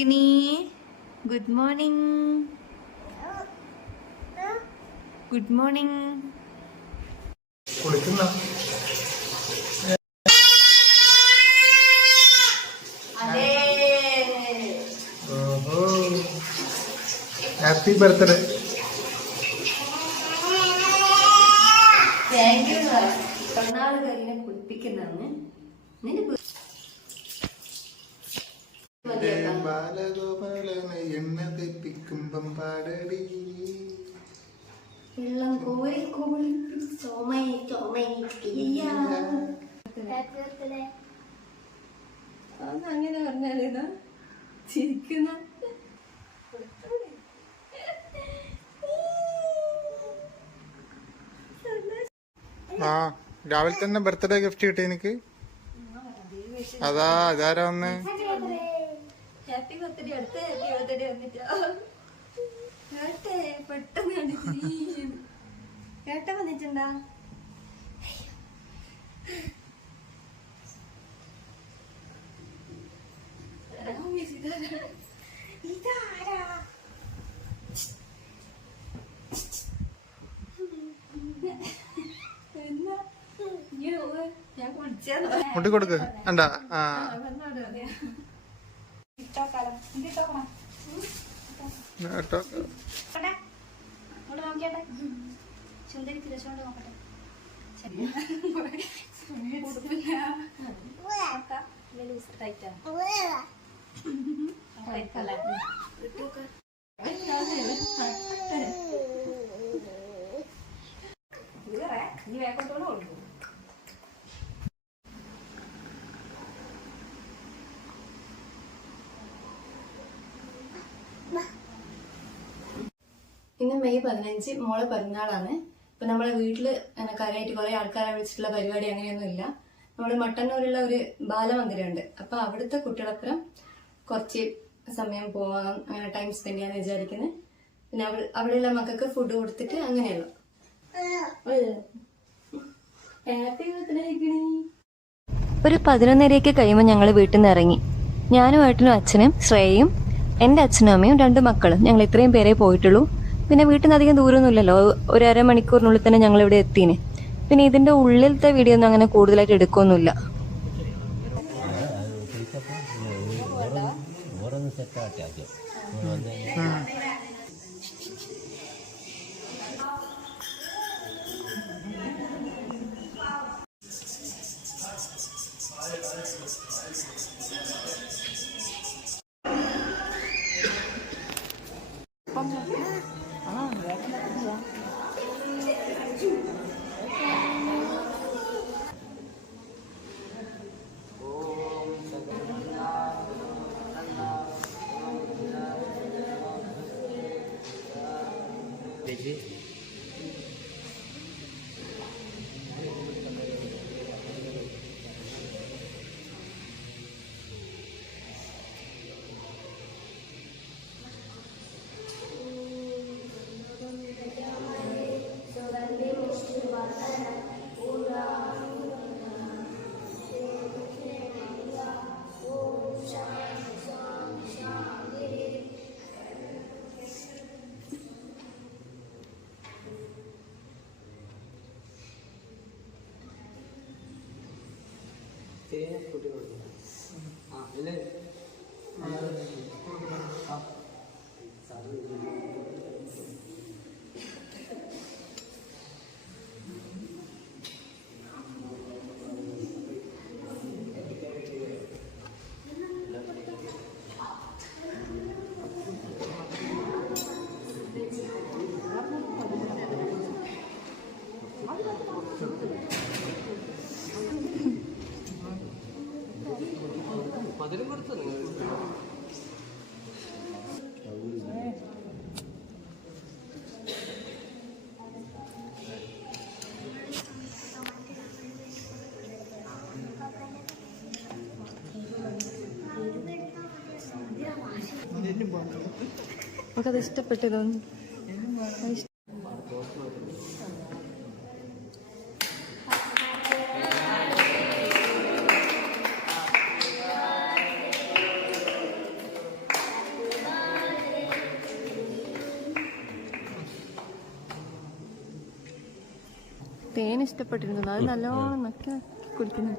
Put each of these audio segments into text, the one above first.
മേഘിനി good morning good morning കുളിക്കുന്ന? അതെ. ഓഹോ. ഹാപ്പി ബർത്ത്ഡേ താങ്ക് യു കുളിപ്പിക്കുന്നതാണ് നിന്റെ വെള്ളം കോരി കോരി ചോമൈ ചോമൈ അങ്ങനെ പറഞ്ഞാലേതാ ചിരിക്കുന്ന. ആ രാവിലെ തന്നെ ബർത്ത്ഡേ ഗിഫ്റ്റ് കിട്ടി എനിക്ക് അതാ ഇതാരാ വന്ന്? ഹാപ്പി ബർത്ത്ഡേ അടുത്ത ഹാപ്പി ബർത്ത്ഡേ വന്നിട്ടോ? പെട്ടെന്ന് കേട്ട വന്നിട്ടുണ്ടാ? ഇതാരാ? ഇങ്ങനെ പോവാ? ഞാൻ കുടിച്ചാലോ മുട്ടി നോക്കട്ടെ. കണ്ടാ ആ കേട്ടോ ഇന്ന് മെയ് പതിനഞ്ച് മോളെ പിറന്നാളാണ്. ഇപ്പൊ നമ്മളെ വീട്ടിൽ കാര്യമായിട്ട് കുറെ ആൾക്കാരെ വിളിച്ചിട്ടുള്ള പരിപാടി അങ്ങനെയൊന്നും ഇല്ല നമ്മുടെ മട്ടന്നൂരുള്ള ഒരു ബാലമന്ദിരമുണ്ട്. അപ്പോൾ അവിടുത്തെ കുട്ടികളപ്പുറം കുറച്ച് സമയം പോവാം അങ്ങനെ ടൈം സ്പെൻഡ് ചെയ്യാന്ന് വിചാരിക്കുന്നത് പിന്നെ അവൾ അവിടെയുള്ള മക്കൾക്ക് ഫുഡ് കൊടുത്തിട്ട് അങ്ങനെയുള്ള. ഒരു പതിനൊന്നരയൊക്കെ കഴിയുമ്പോൾ ഞങ്ങൾ വീട്ടിൽ നിന്ന് ഇറങ്ങി. ഞാനും ഏട്ടനും അച്ഛനും ശ്രേയയും എന്റെ അച്ഛനും അമ്മയും രണ്ട് മക്കളും ഞങ്ങൾ ഇത്രയും പേരെ പോയിട്ടുള്ളൂ. പിന്നെ വീട്ടിൽ നിന്ന് അധികം ദൂരമൊന്നുമില്ലല്ലോ ഒരു അരമണിക്കൂറിനുള്ളിൽ തന്നെ ഞങ്ങൾ ഇവിടെ എത്തിന്. പിന്നെ ഇതിന്റെ ഉള്ളിലത്തെ വീഡിയോ ഒന്നും അങ്ങനെ കൂടുതലായിട്ട് എടുക്കൊന്നുമില്ല. দেখি അത് ഇഷ്ടപ്പെട്ടു തോന്നി തേൻ ഇഷ്ടപ്പെട്ടിരുന്നു. അത് നല്ലോണം നക്കി നക്കി കുടിക്കുന്നു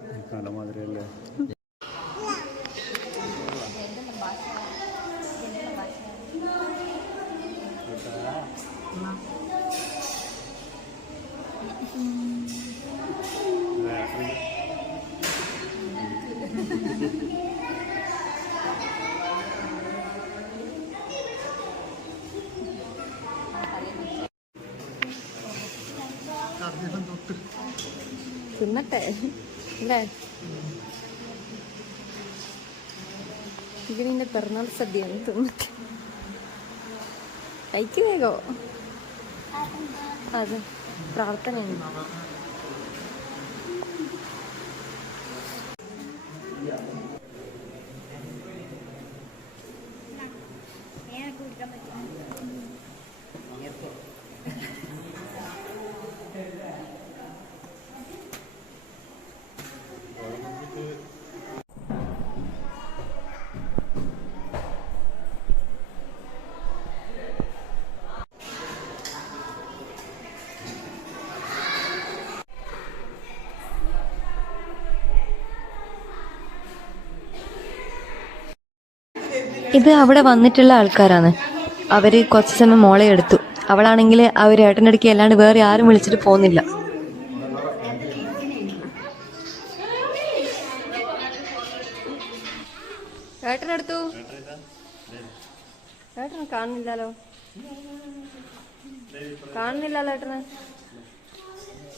തിന്നട്ടെ അല്ലേ ഇതിനെ പിറന്നാൾ സദ്യയാണ് തിന്നിട്ട് കഴിക്ക് വേഗോ അത് പ്രാർത്ഥനയാണ് ഇത് അവിടെ വന്നിട്ടുള്ള ആൾക്കാരാണ്. അവർ കുറച്ച് സമയം മോളെ എടുത്തു. അവളാണെങ്കിൽ അവർ ഏട്ടനടുക്കി അല്ലാണ്ട് വേറെ ആരും വിളിച്ചിട്ട് പോകുന്നില്ല ഏട്ടനെടുത്തു. ഏട്ടനെ കാണുന്നില്ലല്ലോ. കാണുന്നില്ലല്ലോ ഏട്ടനെ.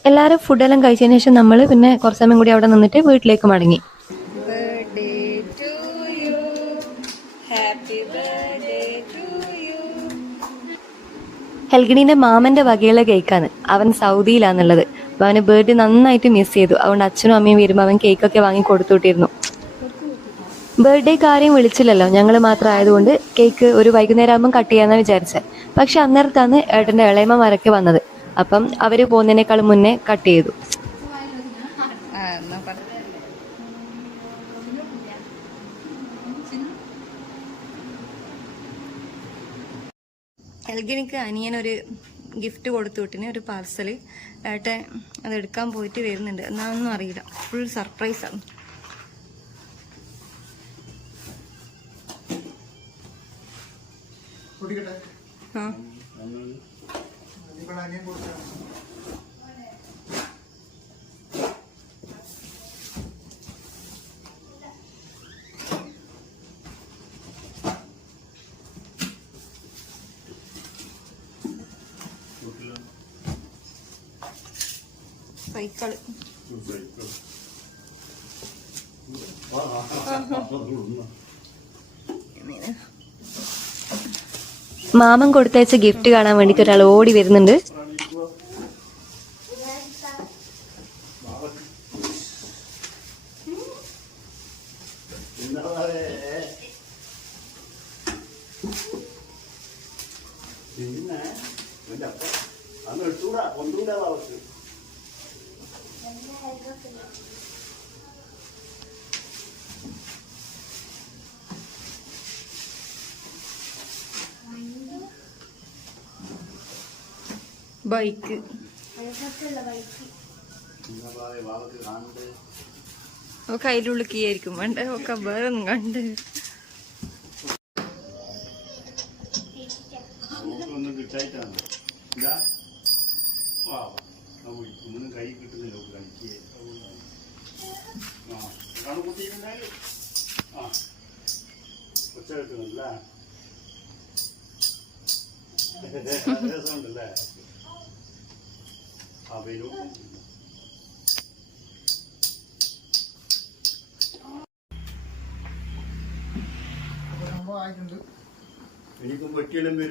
എല്ലാരും ഫുഡെല്ലാം കഴിച്ചതിന് ശേഷം നമ്മൾ പിന്നെ കുറച്ച് സമയം കൂടി അവിടെ നിന്നിട്ട് വീട്ടിലേക്ക് മടങ്ങി. ഹെൽഗിണീന്റെ മാമന്റെ വകയുള്ള കേക്കാണ്. അവൻ സൗദിയിലാന്നുള്ളത്. അപ്പൊ അവന് ബർത്ത്ഡേ നന്നായിട്ട് മിസ് ചെയ്തു. അതുകൊണ്ട് അച്ഛനും അമ്മയും വരുമ്പോൾ അവൻ കേക്കൊക്കെ വാങ്ങി കൊടുത്തുവിട്ടിരുന്നു. ബർത്ത്ഡേ കാര്യം വിളിച്ചില്ലല്ലോ. ഞങ്ങൾ മാത്രം ആയതുകൊണ്ട് കേക്ക് ഒരു വൈകുന്നേരം ആകുമ്പോൾ കട്ട് ചെയ്യാന്ന് വിചാരിച്ചത് പക്ഷെ അന്നേരത്താണ് ഏട്ടന്റെ ഇളയമ്മമാരൊക്കെ വന്നത്. അപ്പം അവർ പോകുന്നതിനേക്കാൾ മുന്നേ കട്ട് ചെയ്തു. എൽഗിനിക്ക് അനിയനൊരു ഗിഫ്റ്റ് കൊടുത്തു വിട്ടിന് ഒരു പാർസൽ ഏട്ടൻ അത് എടുക്കാൻ പോയിട്ട് വരുന്നുണ്ട്. എന്നാണെന്നും അറിയില്ല. ഫുൾ സർപ്രൈസാണ് ആ ഇവിടെ അനിയൻ കൊടുക്കാം മാമൻ കൊടുത്തയച്ച ഗിഫ്റ്റ് കാണാൻ വേണ്ടിട്ട് ഒരാൾ ഓടി വരുന്നുണ്ട് പിന്നെ എന്റെ അപ്പ അന്ന് എടുത്തൂടാ കൊണ്ടുകൂടാ അവർക്ക് ബൈക്ക്. ഒക്കെ അതിലുള്ളിൽ കീയായിരിക്കും. വേണ്ട? ഒക്കെ വേറെ ഒന്നും കണ്ട് ഒന്നും വാ. ഒന്നും കൈ കിട്ടുന്നില്ല നമുക്ക് കളിക്കേ ആ കണക്കുട്ടിയിട്ടുണ്ടായി ആ ഒച്ച കിട്ടുന്നില്ല രസമുണ്ടല്ലേ? ആ വരും. അപ്പൊ സംഭവം ആയിട്ടുണ്ട്. എനിക്കും വെട്ടിയിലും വരും.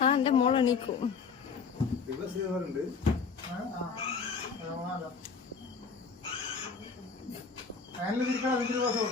ആ എന്റെ മോൾ എണീക്കും ഫാനിൽ തിരിക്കണം അതിന്റെ ദിവസം